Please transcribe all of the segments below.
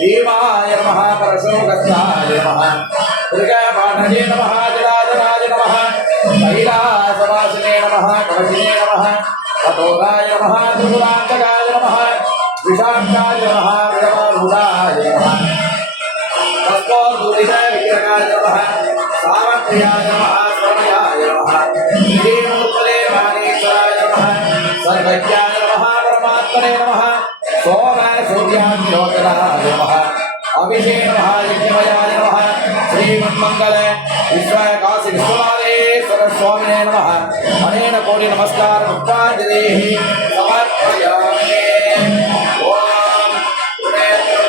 भीमाय नमः परशोकस्याय नमः दुर्गापाठये नमः जलाजलाय नमः कैलासवासिने नमः कवचिने नमः कठोराय नमः त्रिपुरान्तकाय नमः विशाखाय नमः विरमरूढाय नमः तस्मोर्दुरित विग्रहाय नमः सावत्र्याय नमः स्वर्णयाय नमः श्रीमूर्तले मानेश्वराय नमः सर्वज्ञाय नमः परमात्मने नमः सोमाय सूर्याग्निहोत्राय नमः अभिषेक नमः यज्ञमयाय नमः श्रीमन्मंगल विश्वाय काशी विश्वनाथेश्वर स्वामिने नमः अनेन कोटि नमस्कार पुष्पाञ्जलिः समर्पयामि ओम त्रिनेत्रं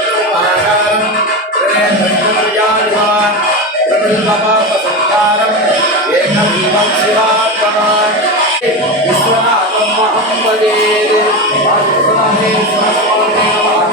त्रिनेत्रं प्रबलपापसंकारं एकमेवं शिवात्मनां विश्वनाथं महं भजे स्वामी स्वामी नमः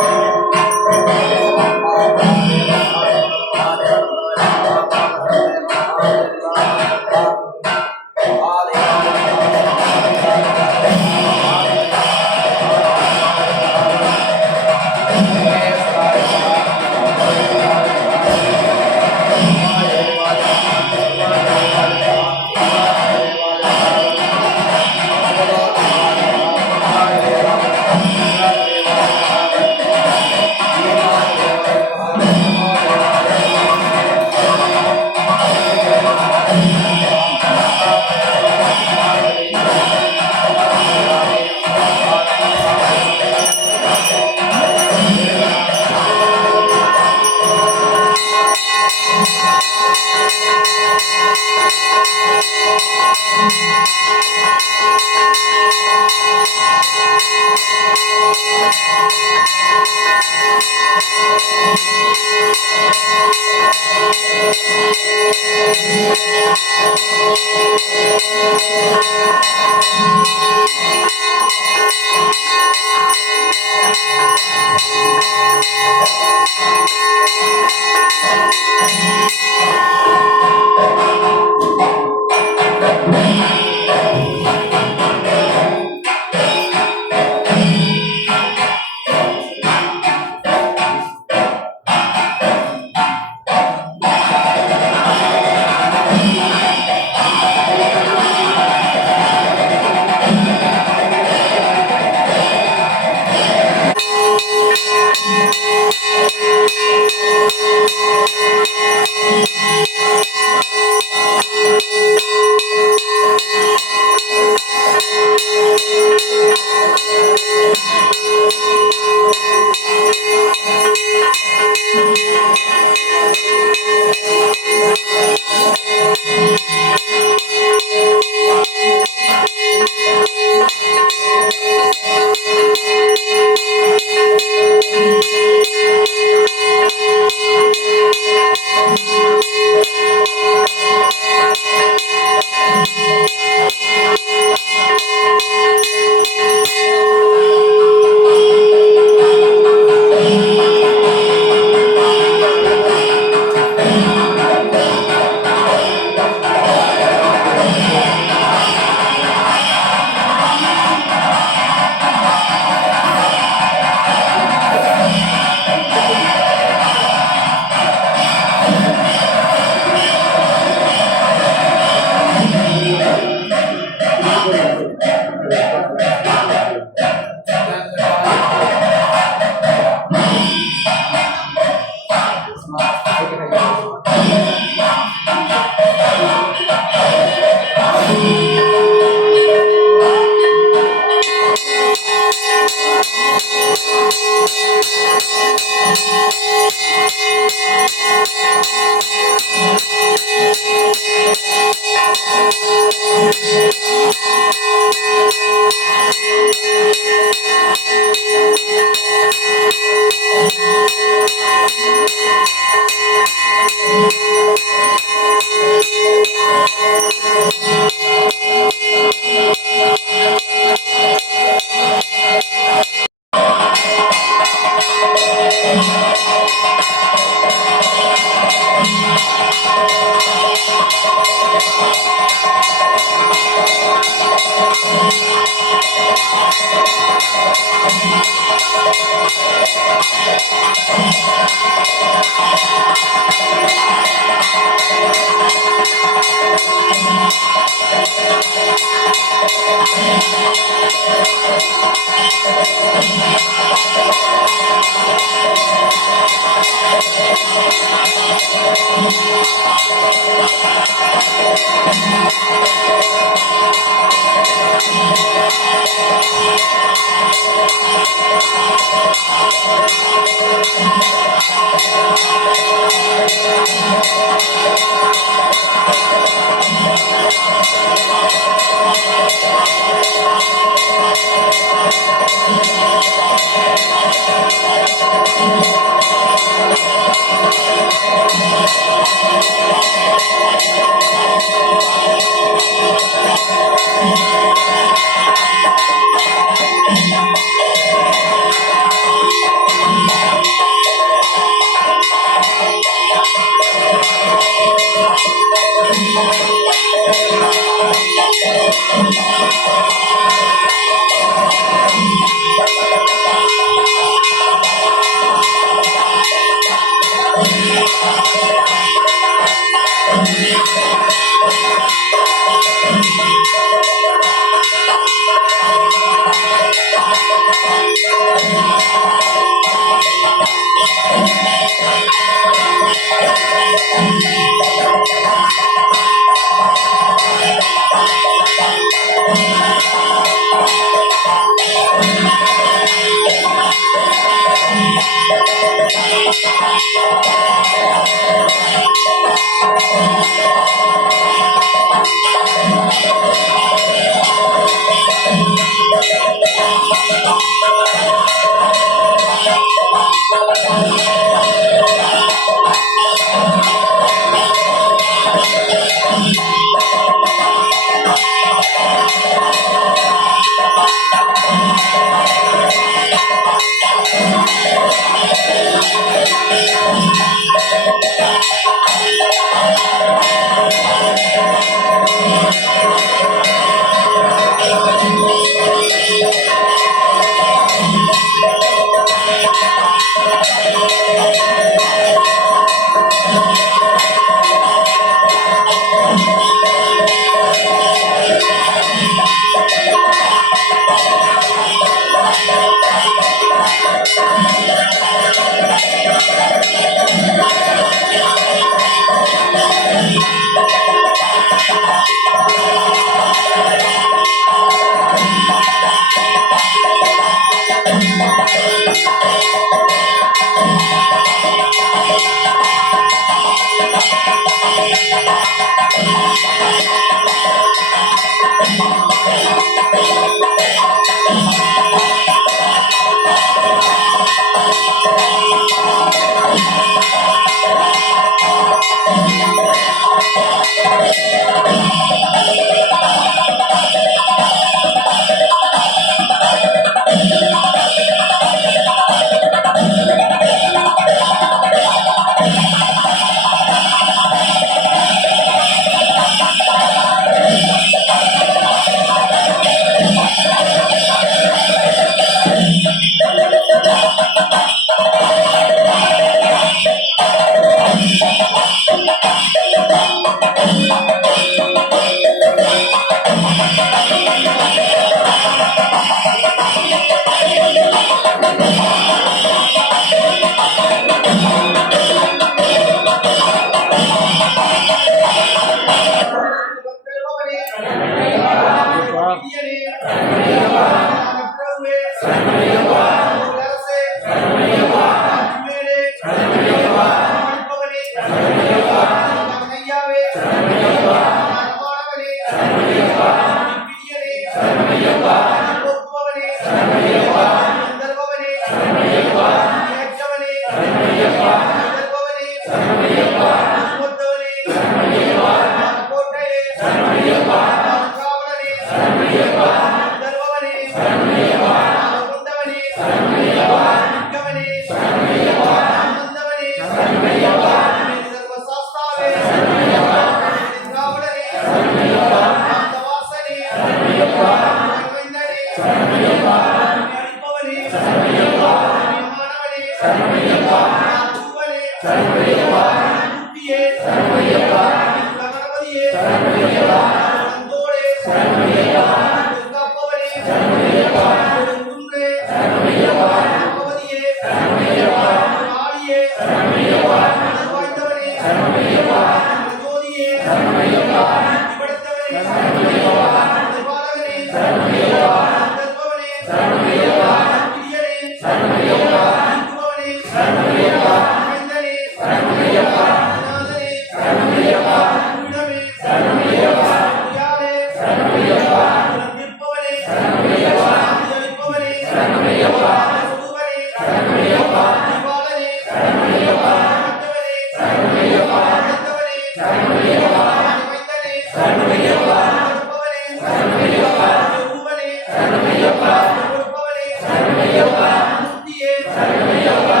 சரணமையப்பா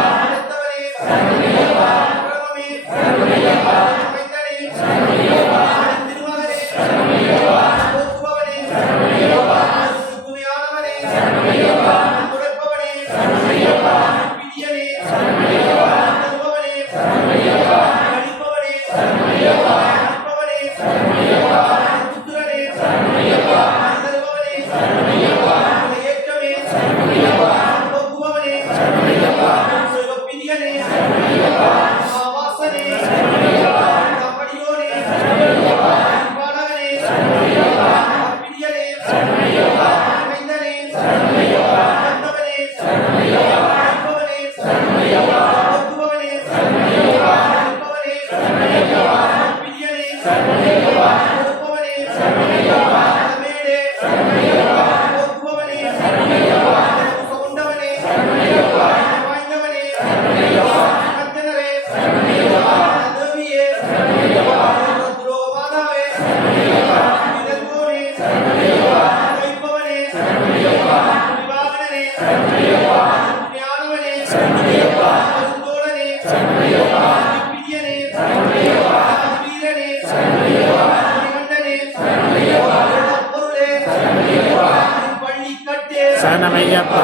சரணமையப்பா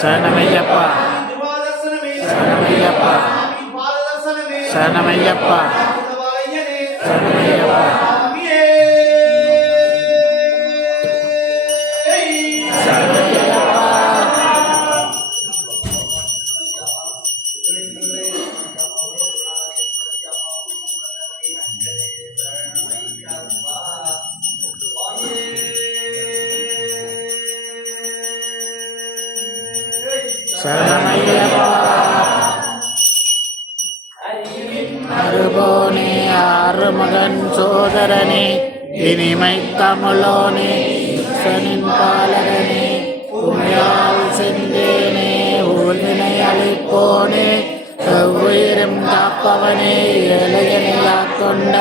சரணமையப்பா சரணமையப்பா சரணமையப்பா சரணமையப்பா சரணமையப்பா அருபோனே ஆறுமகன் சோதரனே இனிமை தமிழோனே சனின் பாலகனே உமையால் சென்றேனே ஊழ்வினை அளிப்போனே எவ்வுயிரும் காப்பவனே ஏழையனையா கொண்ட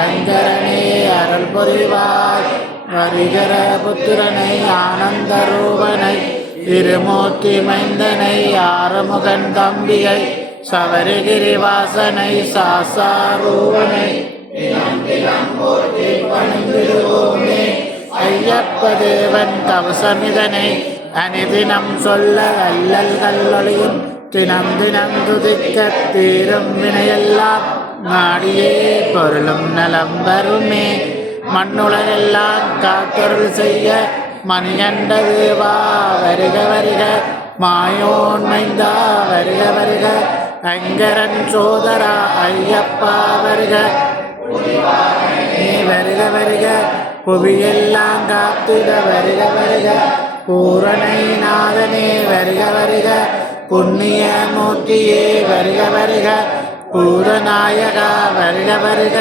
அங்கரனே அருள் புரிவார் வருகிற புத்திரனை ஆனந்த ரூபனை திருமூர்த்தி மைந்தனை ஆறுமுகன் தம்பியை சபரிகிரிவாசனை சாசாரூவனை பணிந்திடுவோமே ஐயப்ப தேவன் கவசமிதனை அனிதினம் சொல்ல அல்லல்கள் ஒளியும் தினம் தினம் துதிக்க தீரும் வினையெல்லாம் நாடியே பொருளும் நலம் வருமே மண்ணுலகெல்லாம் காத்தருள் செய்ய மணிகண்ட தேவா வருக வருக மாயோன் மைந்தா வருக வருக அங்கரன் சோதரா ஐயப்பா வருக நீ வருக வருக புவியெல்லாம் காத்திட வருக வருக பூரணை நாதனே வருக வருக புண்ணிய மூர்த்தியே வருக வருக பூரநாயகா வருக வருக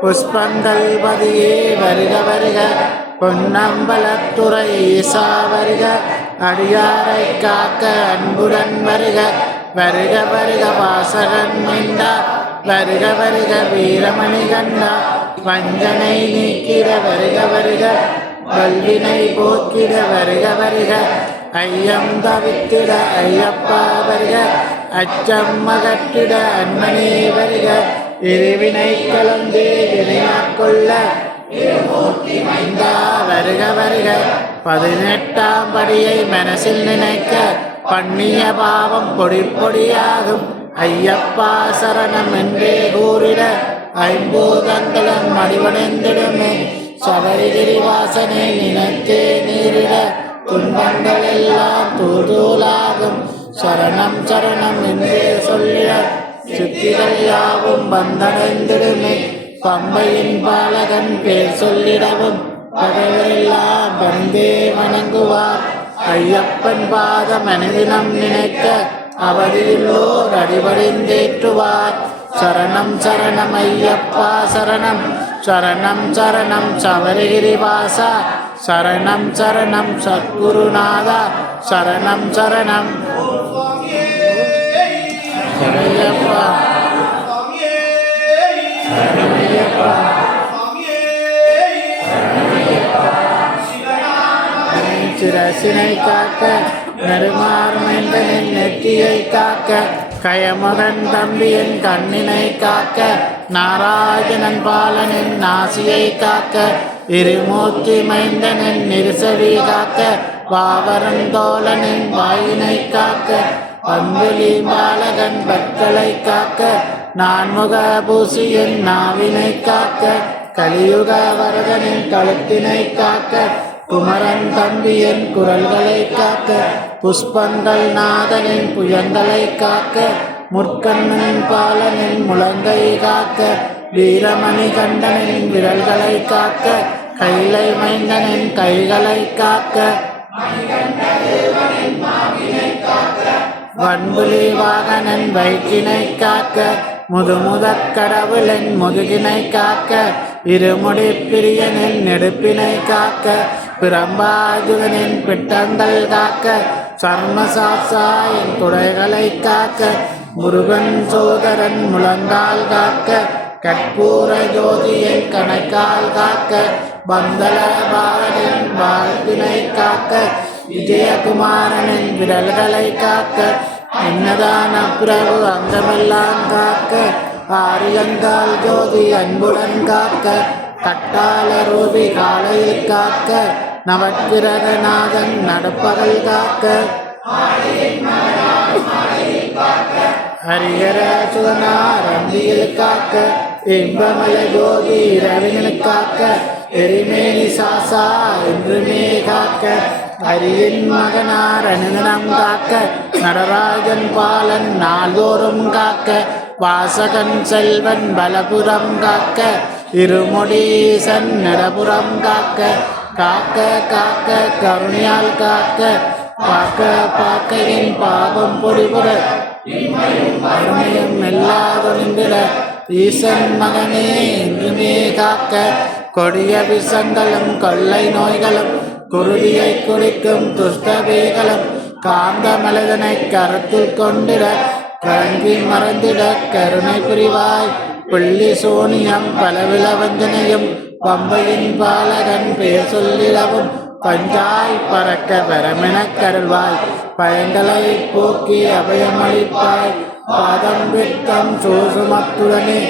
புஷ்பங்கள் பதியே வருக வருக பொன்னம்பலத்துறை ஈசா வருக அடியாரை காக்க அன்புடன் வருக வருக வருக வாசகன் மைந்தா வருக வருக வீரமணி கண்டா வஞ்சனை நீக்கிட வருக வருக வல்வினை போக்கிட வருக வருக ஐயம் தவித்திட ஐயப்பா வருக அச்சம் அகற்றிட அன்மனே வருக இருவினை கலந்து வினையாக்கொள்ள மைந்தா வருக வருக 18ஆம் படியை மனசில் நினைக்க பண்ணிய பாவம் பொடி பொடியாகும் ஐயப்பா சரணம் என்றே கூறிட ஐம்பூதங்களும் அடிவடைந்திடுமே சபரிகிரிவாசனை நினைத்தே நீரிட துன்பங்கள் எல்லாம் தூதூலாகும் சரணம் சரணம் என்றே சொல்லிட சித்திகள் யாவும் வந்தடைந்திடுமே பம்பையின் பாலகன் பேர் சொல்லிடவும் பகைவரெல்லாம் வந்தே வணங்குவார் ஐயப்பன் பாத மனிதனம் நினைக்க அவதியுள்ளோர் அடிபடிந்தேற்றுவார் சரணம் சரணம் ஐயப்பா சரணம் சரணம் சரணம் சபரிகிரிவாசா சரணம் சரணம் சத்குருநாதா சரணம் சரணம் சரணய்யப்பா சரணய்யப்பா சிரசினை காக்க நெருமார்மைந்தனின் நெற்றியை காக்க கயமகன் தம்பியின் கண்ணினை காக்க நாராயணன் பாலனின் நாசியை காக்க இருமூர்த்தி மைந்தனின் நிருசவி காக்க வாவரன் தோழனின் வாயினை காக்க அம்புலி பாலகன் பற்களை காக்க நான்முக பூசியின் நாவினை காக்க கலியுக வரதனின் கழுத்தினை காக்க குமரன் தம்பியின் குரல்களை காக்க புஷ்பங்கள் நாதனின் புயங்களை காக்க முற்கண்ணன் பாலனின் முழங்கை காக்க வீரமணி கண்டனின் விரல்களை காக்க கைலை மைந்தனின் கைகளை காக்க வன்புலி வாகனன் வயிற்றினை காக்க முதுமுதற் கடவுளின் முதுகினை காக்க இருமுடி பிரியனின் நெடுப்பினை காக்க பிரம்பாஜுகனின் பிட்டங்கள் காக்க சர்மசாசாயின் துடைகளை காக்க முருகன் சோதரன் முழங்கால் காக்க கற்பூர ஜோதியின் கணக்கால் காக்க பந்தல பாலனின் வாழ்த்தினை காக்க விஜயகுமாரனின் விரல்களை காக்க என்னதான பிரபு அங்கமெல்லாம் காக்க ஆரியங்கால் ஜோதி அன்புடன் காக்க கட்டால ரூபி காலையில் காக்க நவக்கிரகநாதன் நடப்பகல் காக்க ஹரிஹர சுதனார் அந்தியில் காக்க இன்பமல ஜோதி இரவினில் காக்க எரிமேனி சாசா என்றுமே காக்க ஹரியின் மகனார் அனுதினம் காக்க நடராஜன் பாலன் நாள்தோறும் காக்க வாசகன் செல்வன் பலபுரம் காக்க இருமுடீசன் நடபுரம் காக்க காக்க காக்க கருணையால் காக்க பார்க்க பார்க்க என் பாபம் பொடிபுற அருமையும் எல்லாதொழிந்திட ஈசன் மகனே என்றுமே காக்க கொடிய விஷங்களும் கொள்ளை நோய்களும் குருதியை குடிக்கும் துஷ்டவேகளும் காந்த மலதனை கருத்தில் கொண்டிட கல்வி மறந்திட கருணை புரிவாய் புள்ளி சோனியம் பலவில வஞ்சனையும் பம்பையின் பாலகன் பெயர் சொல்லிடவும் பஞ்சாய் பறக்க வரமெனக் கருள்வாய் பயங்களை போக்கி அபயமளிப்பாய் பாதம் வித்தம் சூசுமத்துடனே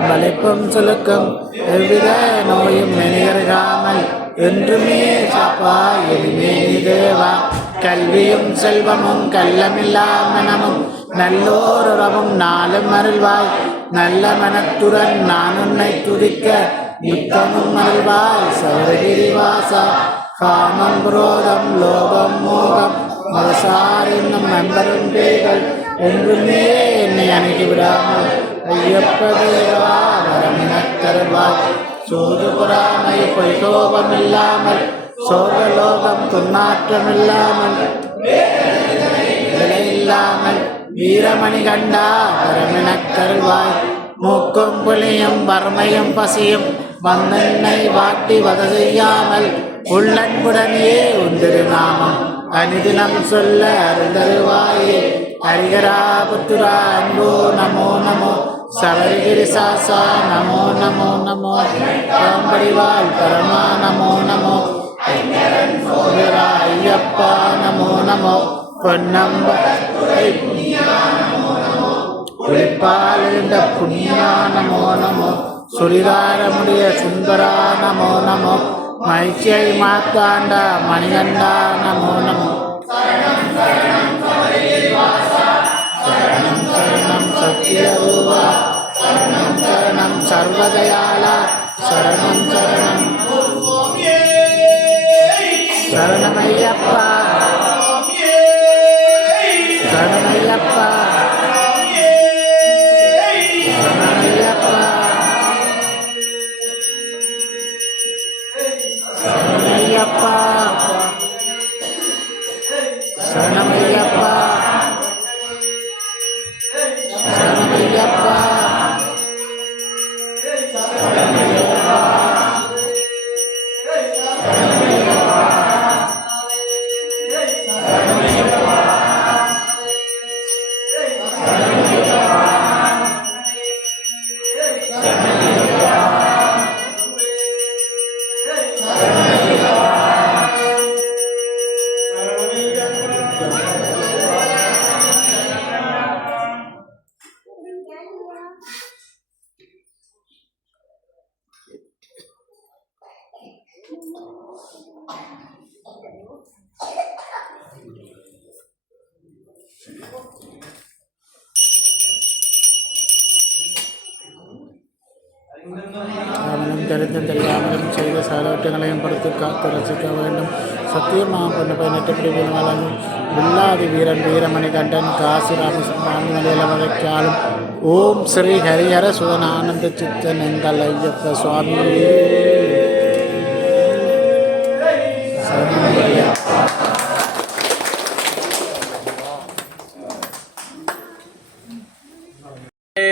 வலிப்பும் சுலுக்கும் எவ்வித நோயும் மெனிகருகாமல் என்றுமே சாப்பாய் எளிமே தேவா கல்வியும் செல்வமும் கள்ளமில்லா மனமும் நல்லோருறவும் நாளும் அருள்வாய் நல்ல மனத்துடன் நான் உன்னை துதிக்க யுத்தமும் அருள்வாய் சௌரகிரிவாசா காமம் குரோதம் லோகம் மோகம் மனசார் என்னும் நண்பரும் பேர்கள் ஒன்றுமே என்னை அணுகிவிடாமல் ஐயப்ப தேவா வரமினக் கருள்வாய் சூது பொறாமை பொய்கோபம் இல்லாமல் சோகலோகம் துர்நாற்றம் இல்லாமல் இல்லாமல் வீரமணி கண்டா வரமினக் கருள்வாய் மூக்கும் புலியும் வறுமையும் பசியும் வந்தென்னை வாட்டி வத செய்யாமல் உள்ளன்புடனே உந்திரு நாமம் அனிதினம் சொல்ல அருந்தருவாயே ஹரிகரா புத்துரா அன்போ நமோ நமோ சபரிகிரி சாசா நமோ நமோ நமோ பாம்படிவாள் பரமா நமோ நமோ ஐயப்பா நமோ நமோ பொன்னம்ப உழைப்பால் இருந்த புண்ணியா நமோ நமோ சுரிதாரமுடைய சுந்தரா நமோ நமோ மைச்சியை மாத்தாண்ட மணிகண்டா நமோ நமோ சரணம் சரணம் சத்தியரூபா சரணம் சரணம் சர்வதயாளா சரணம் சரணம் சரணமையப்பா சரணமையப்பா சரணமையப்பா சரணமையப்பா சரணமையப்பா சரணமையப்பா தெரிந்தும் தெரியாமலும் செய்த சகலவற்றங்களையும் படுத்து காத்து ரசிக்க வேண்டும். சத்தியமாக கொண்டு போய் நெட்டுப்படி வீழ்வாளனும் வில்லாதி வீரன் வீரமணி கண்டன் காசி ராமசுவாமி மலையில வதைக்காலும் ஓம் ஸ்ரீ ஹரிஹர சுதன் ஆனந்த சித்தன் எங்கள் ஐயப்ப சுவாமி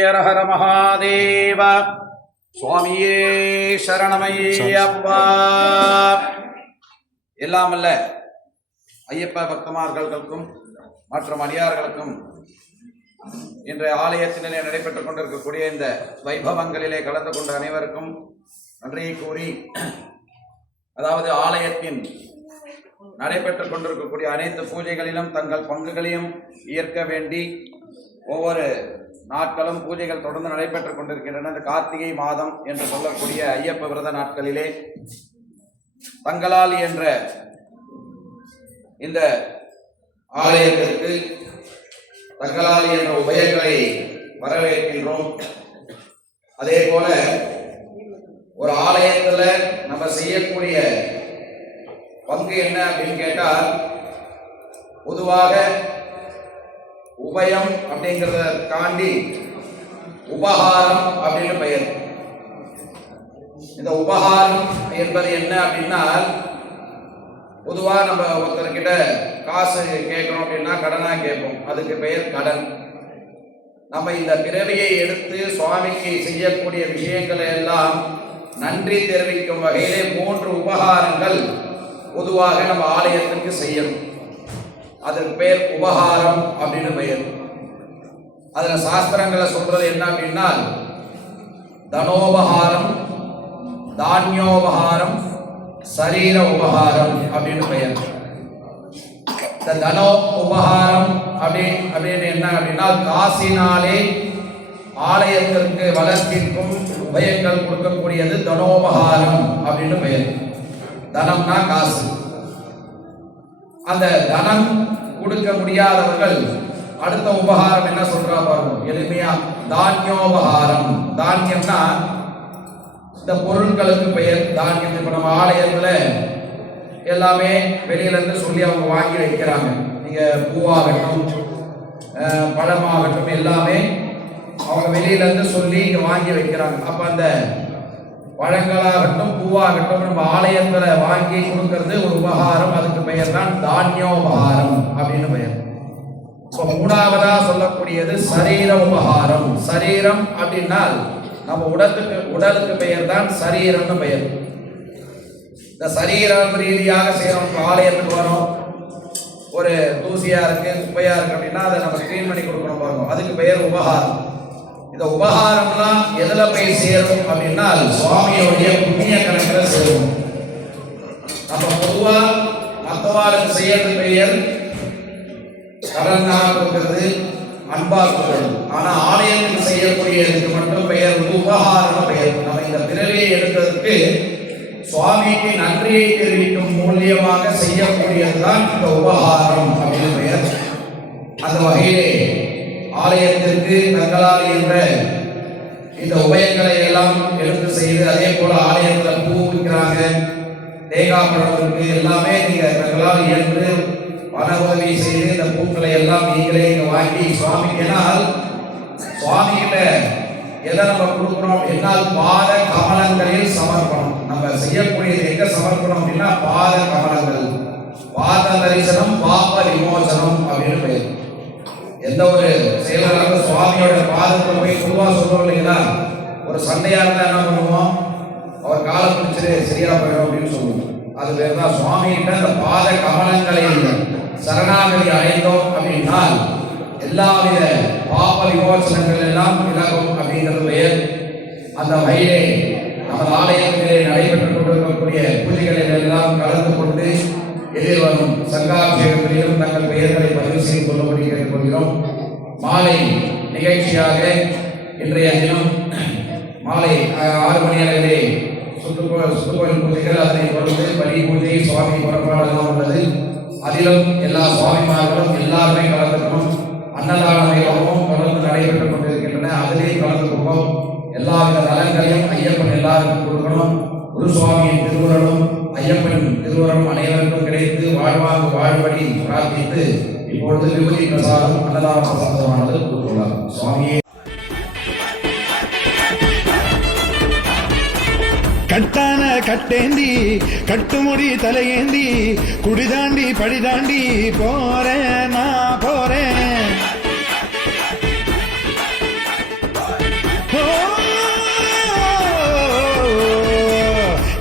ஹர ஹர மகாதேவ சுவாமியே சரணமையப்பா. எல்லாமல்ல ஐயப்ப பக்தமார்களுக்கும் மற்றும் அடியார்களுக்கும் இன்றைய ஆலயத்திலே நடைபெற்றுக் கொண்டிருக்கக்கூடிய இந்த வைபவங்களிலே கலந்து கொண்ட அனைவருக்கும் நன்றியை கூறி, அதாவது ஆலயத்தின் நடைபெற்றுக் கொண்டிருக்கக்கூடிய அனைத்து பூஜைகளிலும் தங்கள் பங்குகளையும் ஏற்க வேண்டி ஒவ்வொரு நாட்களும் பூஜைகள் தொடர்ந்து நடைபெற்றுக் கொண்டிருக்கின்றன. இந்த கார்த்திகை மாதம் என்று சொல்லக்கூடிய ஐயப்ப விரத நாட்களிலே தங்களால் என்ற இந்த ஆலயத்திற்கு தங்களால் என்ற உபயங்களை வரவேற்கின்றோம். அதே போல ஒரு ஆலயத்துல நம்ம செய்யக்கூடிய பங்கு என்ன அப்படின்னு கேட்டால், பொதுவாக உபயம் அப்படிங்கிறத தாண்டி உபகாரம் அப்படின்னு பெயர். இந்த உபகாரம் என்பது என்ன அப்படின்னா, பொதுவா நம்ம ஒருத்தர்கிட்ட காசு கேட்கணும் அப்படின்னா கடனா கேட்போம், அதுக்கு பெயர் கடன். நம்ம இந்த பிறவியை எடுத்து சுவாமிக்கு செய்யக்கூடிய விஷயங்களை எல்லாம் நன்றி தெரிவிக்கும் வகையிலே 3 உபகாரங்கள் பொதுவாக நம்ம ஆலயத்திற்கு செய்யணும். அதற்கு பெயர் உபகாரம் அப்படின்னு பெயர். அதுல சாஸ்திரங்களை சொல்றது என்ன அப்படின்னா, தனோபகாரம், தானியோபகாரம், சரீர உபகாரம் அப்படின்னு பெயர். இந்த தனோ உபகாரம் அப்படின்னு என்ன அப்படின்னா, காசினாலே ஆலயத்திற்கு வளர்ச்சிக்கும் உபயங்கள் கொடுக்கக்கூடியது தனோபகாரம் அப்படின்னு பெயர். தனம்னா காசு. அந்த தனம் கொடுக்க முடியாதவர்கள் அடுத்த உபகாரம் என்ன சொல்றா பாருங்க, எளிமையா தானியோபகாரம். தானியம்னா இந்த பொருட்களுக்கு பெயர் தானியம். இப்ப நம்ம ஆலயத்துல எல்லாமே வெளியில இருந்து சொல்லி அவங்க வாங்கி வைக்கிறாங்க. நீங்க பூவாகட்டும் பழமாகட்டும் எல்லாமே அவங்க வெளியில இருந்து சொல்லி இங்க வாங்கி வைக்கிறாங்க. அப்ப அந்த பழங்களாகட்டும் பூவாகட்டும் நம்ம ஆலயத்துல வாங்கி கொடுக்கறது ஒரு உபகாரம். அதுக்கு பெயர் தான் தானியோபகாரம் அப்படின்னு பெயர். இப்போ 3வதா சொல்லக்கூடியது சரீர உபகாரம். சரீரம் அப்படின்னா நம்ம உடலுக்கு பெயர் தான் சரீரம்னு பெயர். இந்த சரீரம் ரீதியாக செய்யறோம். ஆலயத்துக்கு வரோம், ஒரு தூசியா இருக்கு குப்பையா இருக்கு அப்படின்னா அதை நம்ம கிளீன் பண்ணி கொடுக்கணும் பாருங்க, அதுக்கு பெயர் உபகாரம். இந்த உபகாரம்லாம் எதுல போய் சேரும் அப்படின்னா சுவாமியோடைய புண்ணிய கணக்கில் சேரும். நம்ம பொதுவா மற்றவாளுக்கு செய்யறது பெயர் கடனா கொடுக்கிறது, அன்பா கொடுக்கிறது. ஆனா ஆலயத்தில் செய்யக்கூடியதுக்கு மட்டும் பெயர் உபகாரம் பெயர். நம்ம இந்த பிறவியை எடுத்ததற்கு சுவாமிக்கு நன்றியை தெரிவிக்கும் மூலியமாக செய்யக்கூடியதுதான் இந்த உபகாரம் அப்படின்னு பெயர். அந்த வகையிலே ஆலயத்திற்கு தங்களால் என்ற இந்த உபயங்களை எல்லாம் எடுத்து செய்து, அதே போல ஆலயத்துல பூ விற்கிறாங்க, தேங்காய் பழம் இருக்கு, எல்லாமே நீங்க தங்களால் என்று பண உதவி செய்து இந்த பூக்களை எல்லாம் நீங்களே இங்க வாங்கி சுவாமிக்கு, ஏன்னால் சுவாமி கிட்ட எதை நம்ம கொடுக்கணும் என்னால் பாத கமலங்களில் சமர்ப்பணம். நம்ம செய்யக்கூடியது எங்க சமர்ப்பணம் அப்படின்னா பாத கமலங்கள். பாத தரிசனம் பாப விமோசனம் அப்படின்னு பெயர். எந்த ஒரு செயலாளராக சுவாமியோட பாதத்தில் போய் பொதுவாக சொல்லுவோம் இல்லைங்களா, ஒரு சண்டையா இருந்தா என்ன பண்ணுவோம், அவர் காலை பிடிச்சிட்டு சரியா போயிடும் அப்படின்னு சொல்லுவோம். அது பேர் தான் சுவாமிகிட்ட அந்த பாத கமலங்களை சரணாகதி அடைந்தோம் அப்படின்னா எல்லாவித பாப விமோசனங்கள் எல்லாம் விலகும் அப்படிங்கிறது பெயர். அந்த வகையிலே நமது ஆலயத்திலே நடைபெற்றுக் கொண்டிருக்கக்கூடிய பூஜைகளில் எல்லாம் கலந்து கொண்டு எதிர்வரும் சங்காபிஷேகத்திலும் தங்கள் பெயர்களை பதிவு செய்து கொள்ளும்படி கேட்டுக்கொள்கிறோம். மாலை நிகழ்ச்சியாக இன்றைய தினம் மாலை 6 மணி அளவிலே சுற்றுக்கோயில் பூஜைகள், அதனை தொடர்ந்து பலி பூஜை, சுவாமி புறப்பாடெல்லாம் உள்ளது. அதிலும் எல்லா சுவாமிமார்களும் எல்லாருமே கலந்துக்கணும். அன்னதான வைபவமும் தொடர்ந்து நடைபெற்றுக் கொண்டிருக்கின்றன, அதிலேயும் கலந்துக்கணும். எல்லாவித நலன்களையும் ஐயப்பன் எல்லாருக்கும் கொடுக்கணும். குரு சுவாமியின் திருவுருளும் ஐயப்பன் திருவுருளும் அனைவருக்கும் கிடைத்து வாழ்வாங்கு வாழ்வடி பிரார்த்தித்து இப்பொழுது விபூதி பிரசாதம் அன்னதான பிரசாதமானது கொடுத்துள்ளார். சுவாமியே கட்டான கட்டேந்தி கட்டுமுடி தலையேந்தி குடிதாண்டி படிதாண்டி போறேன் நான் போறேன்.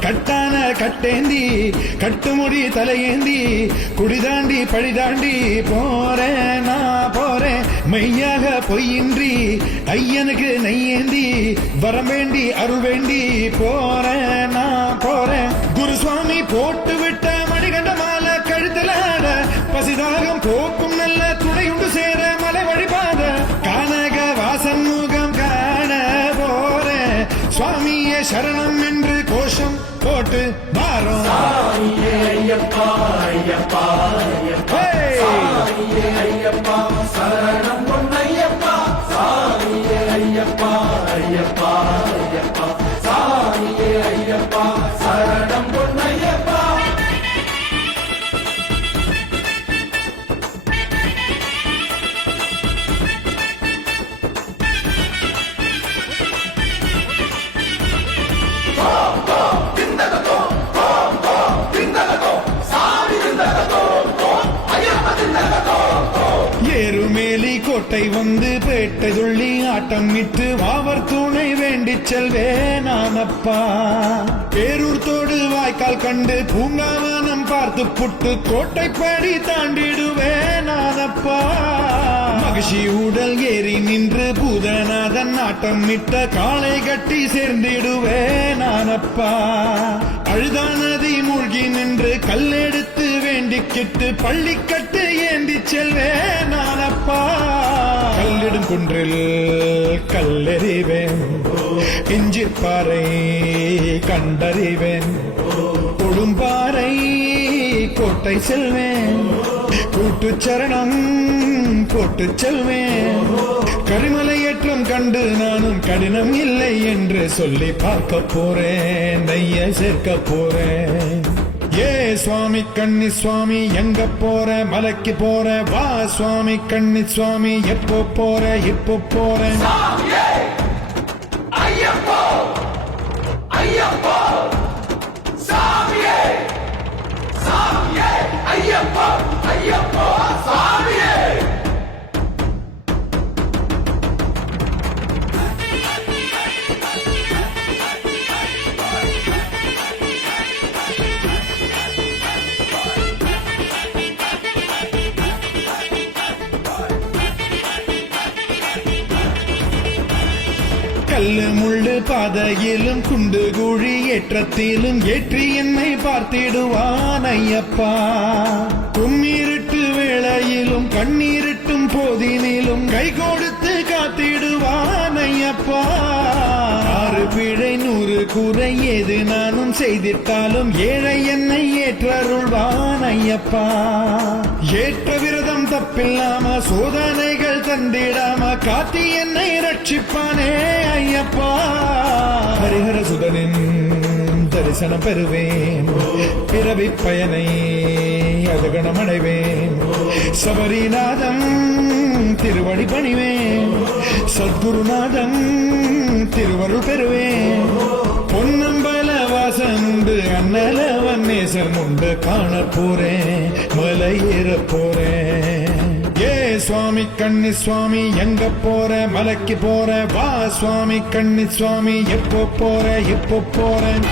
கட்டான கட்டேந்தி கட்டுமுடி தலையேந்தி குடிதாண்டி படிதாண்டி போறேன் நான் போறேன். மெய்யாக பொய்யின்றி ஐயனுக்கு நெய்யேந்தி வரம் வேண்டி அருள் வேண்டி போறேன் நான் போறேன். குருசுவாமி போட்டு விட்ட மணிகண்ட மாலை கழுத்துல பசிதாகம் போக்கும் நல்ல துணையுண்டு சேர மலை வழிபாத கானக வாசன் முகம் காண போறேன். சுவாமியே சரணம் என்று கோஷம் போட்டு வாரோம். ஐயப்பா சரணம் பொன்னையப்பா சாமியே ஐயப்பா ஐயப்பா ஐயப்பா சாமியே ஐயப்பா சரணம் பொன்னையப்பா. ஏறுமேலி கோட்டை வந்து பேட்டை துள்ளி ஆட்டம் இட்டு வாவர் துணை வேண்டிச் செல்வேனானப்பா. பேரூர் தோடு வாய்க்கால் கண்டு பூங்காவனம் பார்த்து புட்டு கோட்டைப்படி தாண்டிடுவேனானப்பா. மகிழ்ச்சி உடல் ஏறி நின்று பூதநாதன் ஆட்டம் இட்ட காலை கட்டி சேர்ந்திடுவேனானப்பா. அழுதா நதி மூழ்கி நின்று கல்லெடுத்து வேண்டிக்கிட்டு பள்ளிக்கட்டு ஏந்தி செல்வேனானப்பா. கல்லிடும் குன்றில் கல்லெறிவேன், இஞ்சிப்பாறை கண்டறிவேன், கொடும்பாறை கோட்டை செல்வேன், கூட்டு சரணம் போட்டு செல்வேன். கரிமலை ஏற்றம் கண்டு நானும் கடினம் இல்லை என்று சொல்லி பார்க்க போறேன், நெய்ய சேர்க்க போறேன். ஏ சுவாமி கன்னி சுவாமி எங்க போற, மலைக்கு போற, வா சுவாமி கன்னி சுவாமி எப்போ போற, இப்போ போறேன். ஐயப்போ ஐயப்போ சாமியே சாமியே ஐயப்போ ஐயப்போ சாமியே. கல்லு முள்ளு பாதையிலும் குண்டு குழி ஏற்றத்திலும் ஏற்றி என்னை பார்த்திடுவான் ஐயப்பா. கும்மிருட்டு வேளையிலும் கண்ணீரிட்டும் போதினிலும் கை கொடுத்து காத்திடுவான் ஐயப்பா. 6 பிழை 100 குறை ஏது நானும் செய்திட்டாலும் ஏழை என்னை ஏற்றருள்வான் ஐயப்பா. ஏற்ற விரதம் தப்பில்லாம சோதனைகள் தந்திடாம காத்தி என்னை ரட்சிப்பானே ஐயப்பா. ஹரிஹர சுதனின் தரிசனம் பெறுவேன், பிறவி பயனை அதுகணம் அடைவேன். சபரிநாதம் திருவடி பணிவேன், சத்குருநாதம் திருவருள் பெறுவேன். பொன்னம்பல வாசன் உண்டு, அண்ணலவன் நேசன் உண்டு, காண போறேன், மலை ஏற போறேன். ஏ சுவாமி கன்னி சுவாமி எங்க போற, மலைக்கு போற, வா சுவாமி கன்னி சுவாமி எப்போ போற, இப்போ போறேன்.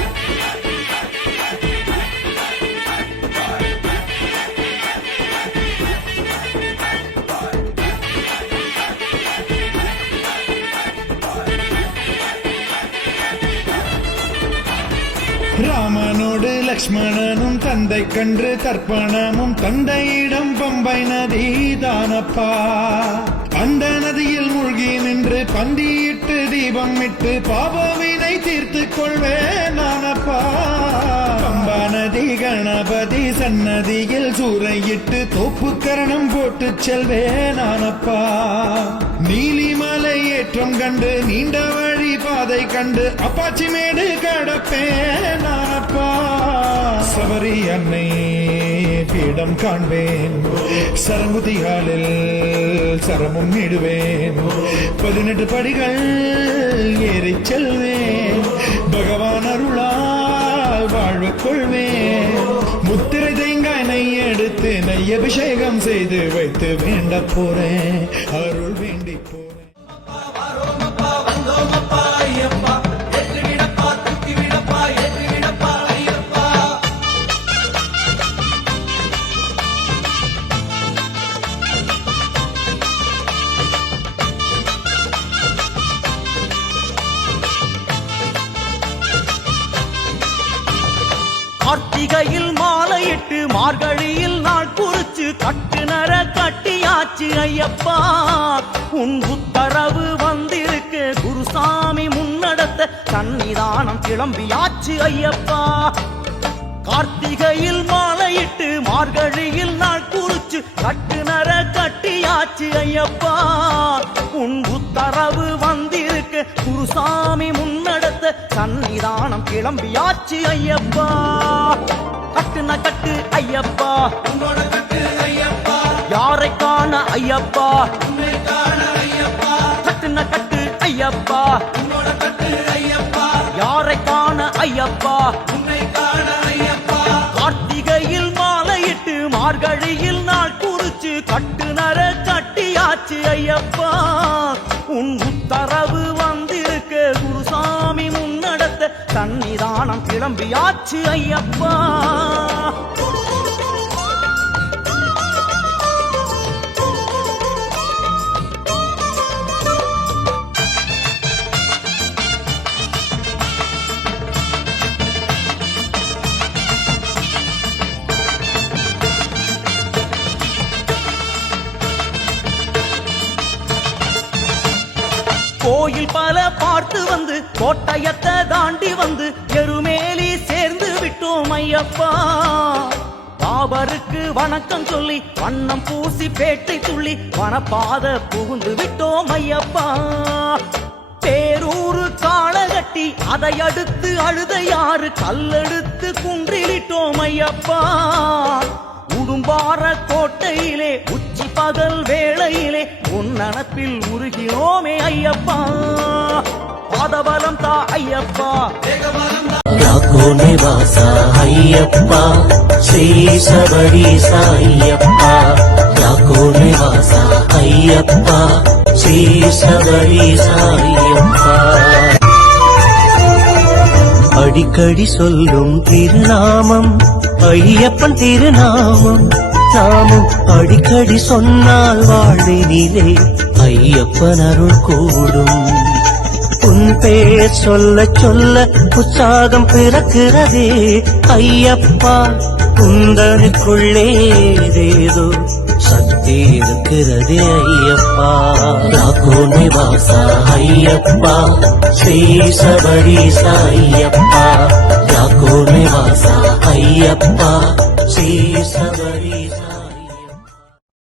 ராமனோடு லக்ஷ்மணனும் தந்தை கன்று தர்ப்பணமும் தந்தையிடம் பம்பை நதி தானப்பா. அந்த நதியில் மூழ்கி நின்று பந்தியிட்டு தீபம் இட்டு பாபவினை தீர்த்து கொள்வேன் நானப்பா. பம்பா நதி கணபதி சன்னதியில் சூறையிட்டு தோப்புக்கரணம் போட்டு செல்வேன் நானப்பா. நீலிமலை ஏற்றம் கண்டு நீண்ட வழி பாதை கண்டு அப்பாச்சி மேடு கடப்பேன் நானப்பா. சபரி அன்னை பீடம் காண்பேன், சரங்குதிகாலில் சரமும் இடுவேன். 18 படிகள் ஏறி செல்வேன், பகவான் அருளால் வாழ்வு கொள்வேன். முத்திரை தேங்காய் நெய் எடுத்து நெய் அபிஷேகம் செய்து வைத்து வேண்ட போறேன், அருள் வேண்டி போறேன். கார்த்திகையில் மாலையிட்டு மார்கழியில் நாள் குறிச்சு கட்டுநர கட்டியாச்சு ஐயப்பா. உன் உத்தரவு வந்திருக்கு குருசாமி முன்னடத்த சன்னிதானம் கிளம்பியாச்சு ஐயப்பா. கார்த்திகையில் மாலையிட்டு மார்கழியில் நாள் குறிச்சு கட்டுநர கட்டியா கட்டியாச்சு ஐயப்பா உன் உத்தரவு வந்திருக்கு குருசாமி முன்னெடுத்த சன்னிதானம் கிளம்பியாச்சு ஐயப்பா கட்டுன கட்டு ஐயப்பா உன்னோட கட்டு ஐயப்பா யாரை காண ஐயப்பா உன்னை காண ஐயப்பா கட்டுன கட்டு ஐயப்பா உன்னோட கட்டு ஐயப்பா யாரை காண ஐயப்பா உன்னை காண ஐயப்பா கார்த்திகையில் மாலையிட்டு மார்கழியில் நாள் குறிச்சு கட்டுனர கட்டியாச்சு ஐயப்பா உன் உத்தரவு வந்திருக்க குருசாமி முன்னெடுத்த சன்னிதானம் கிளம்பியாச்சு ஐயப்பா கோயில் பல பார்த்து வந்து கோட்டயத்தை தாண்டி வந்து எருமேலி சேர்ந்து விட்டோம் ஐயப்பா பாபருக்கு வணக்கம் சொல்லி வண்ணம் பூசி பேட்டை துள்ளி வனப்பாத புகுந்து விட்டோம் ஐயப்பா பேரூரு காளகட்டி அதை அடுத்து அழுதையாறு கல்லெடுத்து குன்றிலிட்டோம் ஐயப்பா உடும்பார கோட்டையிலே உச்சி பகல் வேளையிலே உன் நனப்பில் உருகினோமே ஐயப்பா பாதபலம் தா ஐயப்பா ಯಾಕೋ ನಿವಾಸ ಅಯ್ಯಪ್ಪ ಶ್ರೀ ಶಬರೀಶ ಅಯ್ಯಪ್ಪ ಯಾಕೋ ನಿವಾಸ ಅಯ್ಯಪ್ಪ ಶ್ರೀ ಶಬರೀಶ ಅಯ್ಯಪ್ಪ அடிக்கடி சொல்லும் திருநாமம் ஐயப்பன் திருநாமம் நாமும் அடிக்கடி சொன்னால் வாழ்வினிலே ஐயப்பன் அருள் கூடும் உன் பேர் சொல்ல சொல்ல உற்சாகம் பிறக்கிறதே ஐயப்பா குந்தனுக்குள்ளே ஏதேதோ சக்தி இருக்கிறதே ஐயப்பா யாக்கோ நிவாசா ஐயப்பா ஸ்ரீ சபரீச ஐயப்பா யாக்கோ நிவாசா ஐயப்பா ஸ்ரீ சபரீச